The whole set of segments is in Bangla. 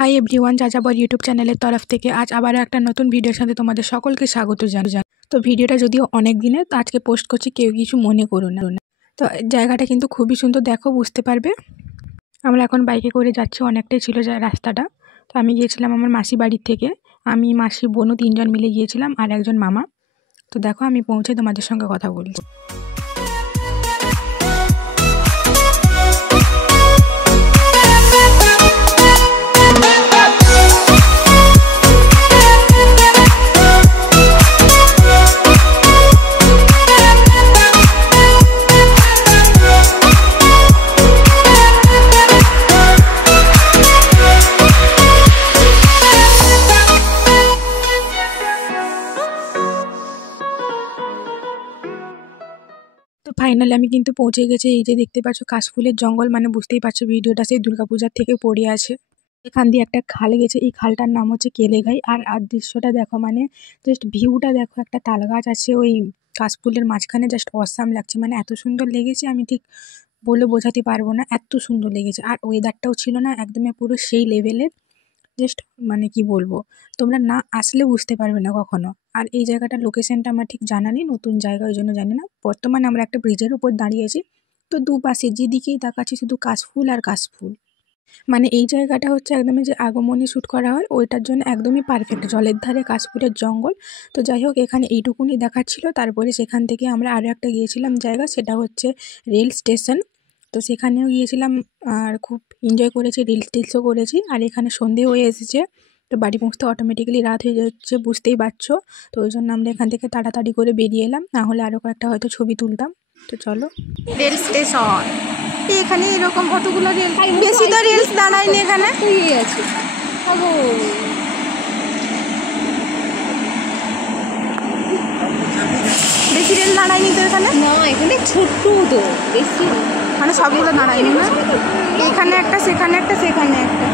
হাই এভরিওয়ান, যাযাবর ইউটিউব চ্যানেলের তরফ থেকে আজ আবারও একটা নতুন ভিডিওর সাথে তোমাদের সকলকে স্বাগত জানাই। তো ভিডিওটা যদিও অনেক দিনের, তো আজকে পোস্ট করছি, কেউ কিছু মনে করো না। তো জায়গাটা কিন্তু খুবই সুন্দর, দেখো বুঝতে পারবে। আমরা এখন বাইকে করে যাচ্ছি, অনেকটাই ছিল রাস্তাটা। তো আমি গিয়েছিলাম আমার মাসি বাড়ির থেকে, আমি মাসি বোনও 3 জন মিলে গিয়েছিলাম আর একজন মামা। তো দেখো আমি পৌঁছে তোমাদের সঙ্গে কথা বলছি। তো ফাইনালি আমি কিন্তু পৌঁছে গেছি। এই যে দেখতে পাচ্ছ কাশফুলের জঙ্গল, মানে বুঝতেই পারছো ভিডিওটা সেই দুর্গাপূজার থেকে পড়ে আছে। এখান দিয়ে একটা খাল গেছে, এই খালটার নাম হচ্ছে কেলেঘাই। আর দৃশ্যটা দেখো, মানে জাস্ট ভিউটা দেখো, একটা তাল গাছ আছে ওই কাশফুলের মাঝখানে, জাস্ট অসাম লাগছে, মানে এত সুন্দর লেগেছে, আমি ঠিক বলে বোঝাতে পারবো না, এত সুন্দর লেগেছে। আর ওয়েদারটাও ছিল না একদমই পুরো সেই লেভেলের, জাস্ট মানে কি বলবো, তোমরা না আসলে বুঝতে পারবে না কখনো। আর এই জায়গাটার লোকেশনটা আমার ঠিক জানা নেই, নতুন জায়গা, ওই জন্য জানি না। বর্তমানে আমরা একটা ব্রিজের উপর দাঁড়িয়েছি, তো দুপাশে যেদিকেই তাকাচ্ছি শুধু কাশফুল আর কাশফুল। মানে এই জায়গাটা হচ্ছে একদমই যে আগমনী শ্যুট করা হয় ওইটার জন্য একদমই পারফেক্ট, জলের ধারে কাশফুলের জঙ্গল। তো যাই হোক, এখানে এইটুকুনি দেখাচ্ছিল। তারপরে সেখান থেকে আমরা আরও একটা গিয়েছিলাম জায়গা, সেটা হচ্ছে রেল স্টেশন। তো সেখানেও গিয়েছিলাম আর খুব এনজয় করেছি, রিলস টিলসও করেছি। আর এখানে সন্ধে হয়ে এসেছে, তো বাড়ি পৌঁছতে অটোমেটিক্যালি রাত হয়ে যাচ্ছে, বুঝতেই পারছো। তো ওই জন্য আমরা এখান থেকে তাড়াতাড়ি করে বেরিয়ে এলাম, না হলে আরও কয়েকটা হয়তো ছবি তুলতাম। তো চলো, রেল স্টেশন এখানে এরকম কতগুলো রেল, বেশি তো রেলস দাঁড়ায়নি এখানে, আছে বেশি রেল দাঁড়ায়নি তো এখানে, না এখানে ছোট্ট তো বেশি, মানে সবগুলো দাঁড়ায়নি না, এখানে একটা সেখানে একটা সেখানে একটা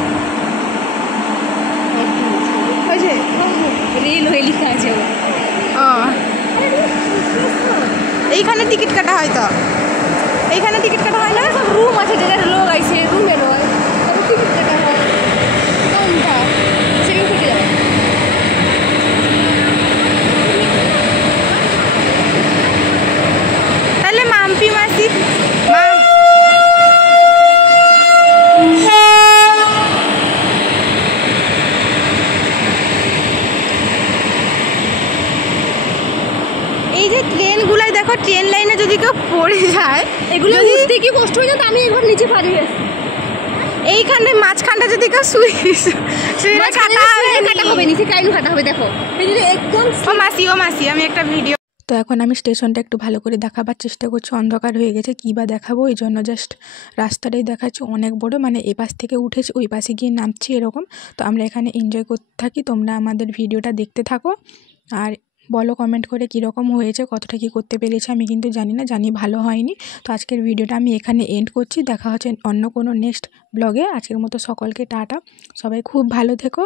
হয়েছে, রেল হয়ে লেখা আছে। ও এইখানে টিকিট কাটা হয়, তো এইখানে টিকিট কাটা হয় না, সব রুম আছে, যেটা লোক আছে রুমে নয়, তবে টিকিট কাটা হয় কোনটা সেটা থেকে যাবে। তাহলে মাম্পি মাসি এই যে ট্রেনগুলাই দেখো, ট্রেন লাইনে যদি কেউ পড়ে যায়, এগুলো উঠতে কি কষ্ট হয়ে যায়, আমি এবার নিচে পারি। এইখানে মাঝখানটা যদি কেউ শুয়ে কাটা হবে, নিচে কাইনু কাটা হবে, দেখো একদম। ও মাসি আমি একটা ভিডিও। তো এখন আমি স্টেশনটা একটু ভালো করে দেখাবার চেষ্টা করছি, অন্ধকার হয়ে গেছে, কী বা দেখাবো, এই জন্য জাস্ট রাস্তাটাই দেখাচ্ছি, অনেক বড়, মানে এ পাশ থেকে উঠেছি ওই পাশে গিয়ে নামছি এরকম। তো আমরা এখানে এনজয় করতে থাকি, তোমরা আমাদের ভিডিওটা দেখতে থাকো আর বলো কমেন্ট করে কীরকম হয়েছে, কতটা কী করতে পেরেছি আমি কিন্তু জানি না, জানি ভালো হয়নি। তো আজকের ভিডিওটা আমি এখানে এন্ড করছি, দেখা হচ্ছে অন্য কোনো নেক্সট ব্লগে। আজকের মতো সকলকে টাটা, সবাই খুব ভালো থেকো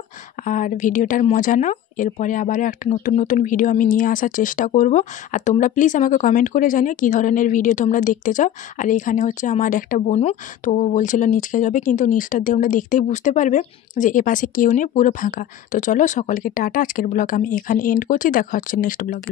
আর ভিডিওটার মজা নাও। এরপরে আবারও একটা নতুন ভিডিও আমি নিয়ে আসার চেষ্টা করব। আর তোমরা প্লিজ আমাকে কমেন্ট করে জানিও কী ধরনের ভিডিও তোমরা দেখতে চাও। আর এখানে হচ্ছে আমার একটা বোনু, তো ও বলছিল নিচকে যাবে, কিন্তু নিচটা দিয়ে তোমরা দেখতেই বুঝতে পারবে যে এপাশে কেউ নেই, পুরো ফাঁকা। তো চলো সকলকে টাটা, আজকের ব্লগ আমি এখানে এন্ড করছি, দেখা হচ্ছে নেক্সট ব্লগে।